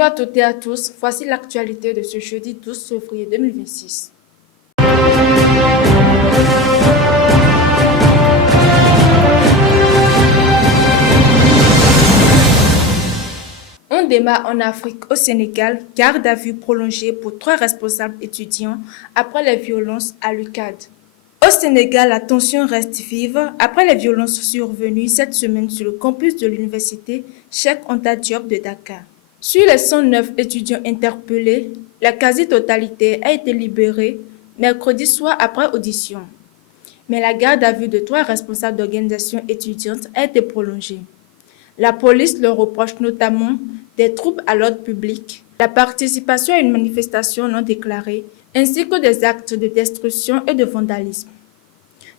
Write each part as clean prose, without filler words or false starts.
Bonjour à toutes et à tous, voici l'actualité de ce jeudi 12 février 2026. On démarre en Afrique, au Sénégal, garde à vue prolongée pour 3 responsables étudiants après les violences à l'UCAD. Au Sénégal, la tension reste vive après les violences survenues cette semaine sur le campus de l'université Cheikh Anta Diop de Dakar. Sur les 109 étudiants interpellés, la quasi-totalité a été libérée mercredi soir après audition. Mais la garde à vue de 3 responsables d'organisations étudiantes a été prolongée. La police leur reproche notamment des troubles à l'ordre public, la participation à une manifestation non déclarée, ainsi que des actes de destruction et de vandalisme.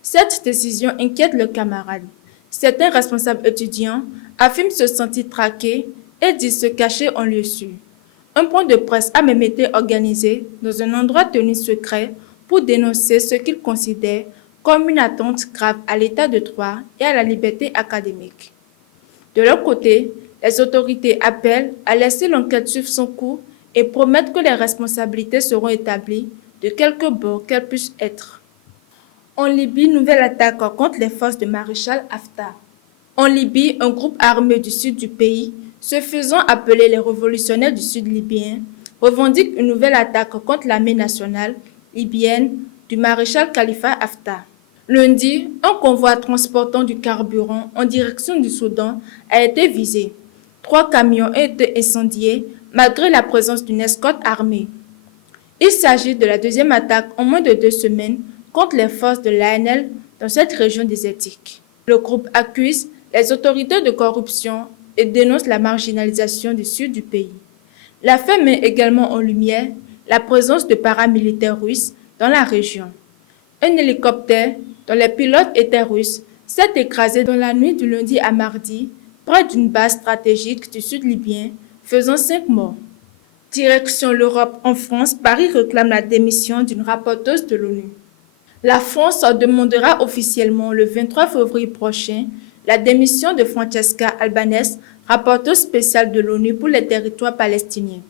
Cette décision inquiète leurs camarades. Certains responsables étudiants affirment se sentir traqués et disent se cacher en lieu sûr. Un point de presse a même été organisé dans un endroit tenu secret pour dénoncer ce qu'ils considèrent comme une atteinte grave à l'état de droit et à la liberté académique. De leur côté, les autorités appellent à laisser l'enquête suivre son cours et promettent que les responsabilités seront établies de quelque bord qu'elles puissent être. En Libye, nouvelle attaque contre les forces de Maréchal Haftar. En Libye, un groupe armé du sud du pays, se faisant appeler les révolutionnaires du sud libyen, revendique une nouvelle attaque contre l'armée nationale libyenne du maréchal Khalifa Haftar. Lundi, un convoi transportant du carburant en direction du Soudan a été visé. 3 camions ont été incendiés malgré la présence d'une escorte armée. Il s'agit de la deuxième attaque en moins de 2 semaines contre les forces de l'ANL dans cette région désertique. Le groupe accuse les autorités de corruption et dénonce la marginalisation du sud du pays. L'affaire met également en lumière la présence de paramilitaires russes dans la région. Un hélicoptère dont les pilotes étaient russes s'est écrasé dans la nuit du lundi à mardi près d'une base stratégique du sud libyen, faisant 5 morts. Direction l'Europe en France, Paris réclame la démission d'une rapporteuse de l'ONU. La France demandera officiellement le 23 février prochain la démission de Francesca Albanese, rapporteuse spéciale de l'ONU pour les territoires palestiniens.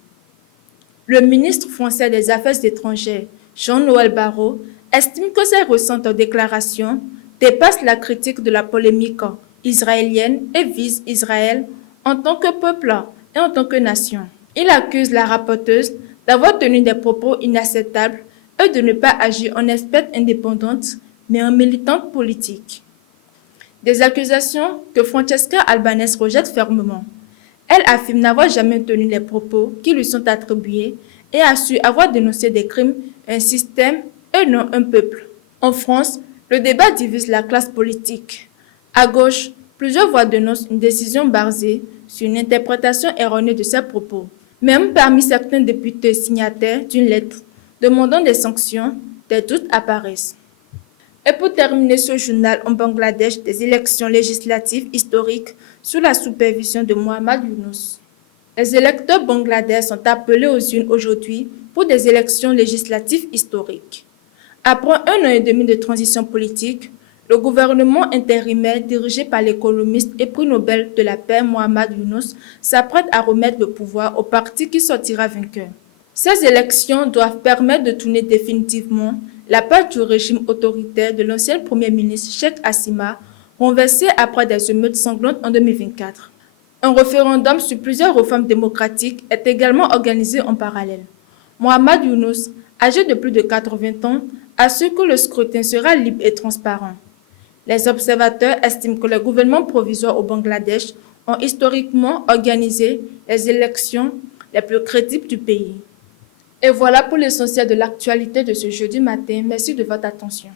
Le ministre français des Affaires étrangères, Jean-Noël Barrot, estime que ces récentes déclarations dépassent la critique de la polémique israélienne et visent Israël en tant que peuple et en tant que nation. Il accuse la rapporteuse d'avoir tenu des propos inacceptables et de ne pas agir en experte indépendante, mais en militante politique. Des accusations que Francesca Albanese rejette fermement. Elle affirme n'avoir jamais tenu les propos qui lui sont attribués et assure avoir dénoncé des crimes, un système et non un peuple. En France, le débat divise la classe politique. À gauche, plusieurs voix dénoncent une décision basée sur une interprétation erronée de ses propos. Même parmi certains députés signataires d'une lettre demandant des sanctions, des doutes apparaissent. Et pour terminer ce journal, en Bangladesh, des élections législatives historiques sous la supervision de Mohamed Yunus. Les électeurs bangladais sont appelés aux urnes aujourd'hui pour des élections législatives historiques. Après 1 an et demi de transition politique, le gouvernement intérimaire dirigé par l'économiste et prix Nobel de la paix Mohamed Yunus s'apprête à remettre le pouvoir au parti qui sortira vainqueur. Ces élections doivent permettre de tourner définitivement la page du régime autoritaire de l'ancien Premier ministre Sheikh Hasina, renversé après des émeutes sanglantes en 2024. Un référendum sur plusieurs réformes démocratiques est également organisé en parallèle. Mohamed Yunus, âgé de plus de 80 ans, assure que le scrutin sera libre et transparent. Les observateurs estiment que les gouvernements provisoires au Bangladesh ont historiquement organisé les élections les plus crédibles du pays. Et voilà pour l'essentiel de l'actualité de ce jeudi matin. Merci de votre attention.